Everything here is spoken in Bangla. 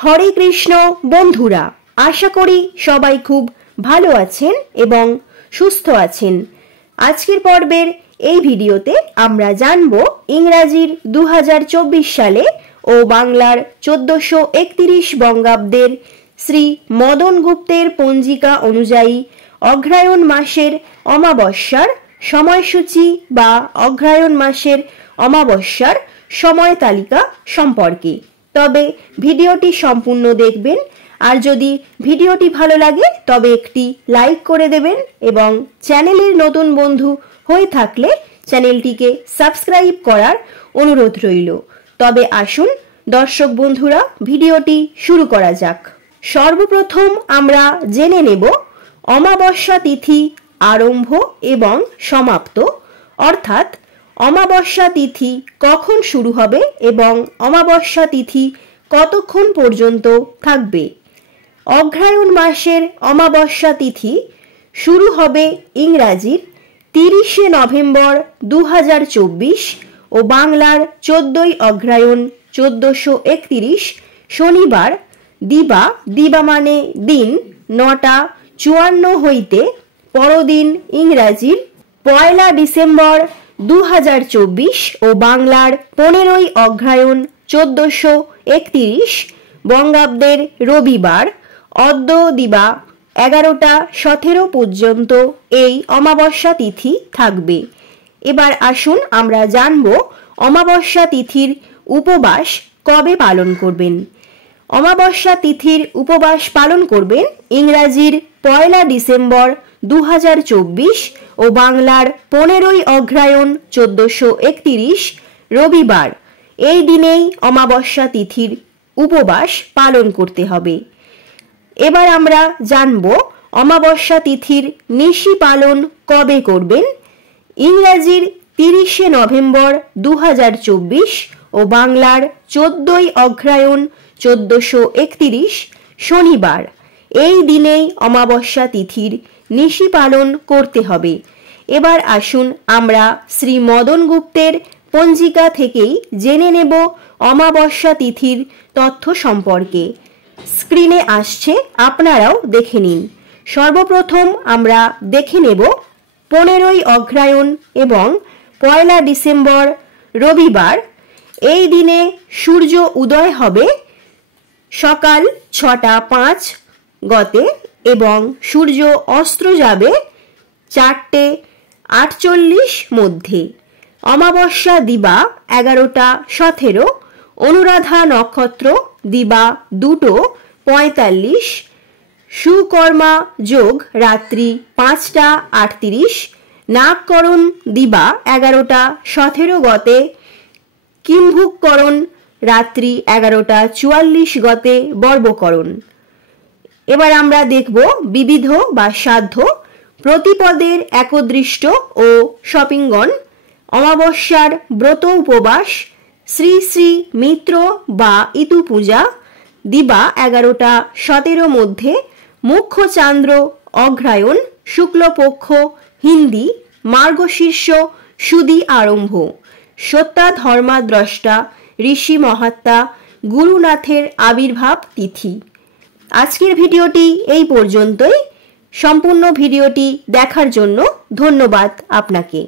হরে কৃষ্ণ বন্ধুরা, আশা করি সবাই খুব ভালো আছেন এবং সুস্থ আছেন। আজকের পর্বের এই ভিডিওতে আমরা জানব ইংরাজির 2024 সালে ও বাংলার 1431 বঙ্গাব্দের শ্রী মদন গুপ্তের পঞ্জিকা অনুযায়ী অগ্রহায়ণ মাসের অমাবস্যার সময়সূচি বা অগ্রহায়ণ মাসের অমাবস্যার সময় তালিকা সম্পর্কে। তবে ভিডিওটি সম্পূর্ণ দেখবেন, আর যদি ভিডিওটি ভালো লাগে তবে একটি লাইক করে দেবেন এবং চ্যানেলের নতুন বন্ধু হয়ে থাকলে চ্যানেলটিকে সাবস্ক্রাইব করার অনুরোধ রইল। তবে আসুন দর্শক বন্ধুরা, ভিডিওটি শুরু করা যাক। সর্বপ্রথম আমরা জেনে নেব অমাবস্যা তিথি আরম্ভ এবং সমাপ্ত, অর্থাৎ অমাবস্যা তিথি কখন শুরু হবে এবং অমাবস্যা তিথি কতক্ষণ পর্যন্ত থাকবে। অগ্রহায়ণ মাসের অমাবস্যা তিথি শুরু হবে ইংরাজির 30শে নভেম্বর 2024 ও বাংলার 14ই অগ্রহায়ণ 1431 শনিবার দিবা মানে দিন 9:54 হইতে পরদিন ইংরাজির 1 ডিসেম্বর 2024 ও বাংলার 15ই অগ্রহায়ণ 1431 বঙ্গাব্দের রবিবার অদ্য দিবা 11:17 পর্যন্ত এই অমাবস্যা তিথি থাকবে। এবার আসুন আমরা জানব অমাবস্যা তিথির উপবাস কবে পালন করবেন। অমাবস্যা তিথির উপবাস পালন করবেন ইংরাজির 1 ডিসেম্বর 2024 ও বাংলার 15ই অগ্রহায়ণ 1431 রবিবার। এই দিনেই অমাবস্যা তিথির উপবাস পালন করতে হবে। এবার আমরা জানব অমাবস্যা তিথির নিশি পালন কবে করবেন। ইংরাজির 30শে নভেম্বর 2024 ও বাংলার 14ই অগ্রহায়ণ 1431 শনিবার। এই দিনেই অমাবস্যা তিথির নিশি পালন করতে হবে। এবার আসুন আমরা শ্রী মদন গুপ্তের পঞ্জিকা থেকেই জেনে নেব অমাবস্যা তিথির তথ্য সম্পর্কে। স্ক্রিনে আসছে, আপনারাও দেখে নিন। সর্বপ্রথম আমরা দেখে নেব 15ই অগ্রহায়ণ এবং 1 ডিসেম্বর রবিবার। এই দিনে সূর্য উদয় হবে সকাল 6:05 গতে এবং সূর্য অস্ত যাবে 4:48 মধ্যে। অমাবস্যা দিবা 11:17, অনুরাধা নক্ষত্র দিবা 2:45, সুকর্মা যোগ রাত্রি 5:38, নাগকরণ দিবা 11:17 গতে, কিম্ভুককরণ রাত্রি 11:44 গতে বর্বকরণ। এবার আমরা দেখব বিবিধ বা সাধ্য, প্রতিপদের একদৃষ্ট ও শপিঙ্গন, অমাবস্যার ব্রত উপবাস, শ্রী শ্রী মিত্র বা ইতু পূজা দিবা 11:17 মধ্যে, মুখ্য চান্দ্র অগ্রহায়ণ, শুক্লপক্ষ হিন্দি, মার্গশীর্ষ সুদি আরম্ভ, সত্যা ধর্মাদ্রষ্টা ঋষি মহাত্মা গুরুনাথের আবির্ভাব তিথি। আজকের ভিডিওটি এই পর্যন্তই। সম্পূর্ণ ভিডিওটি দেখার জন্য ধন্যবাদ আপনাকে।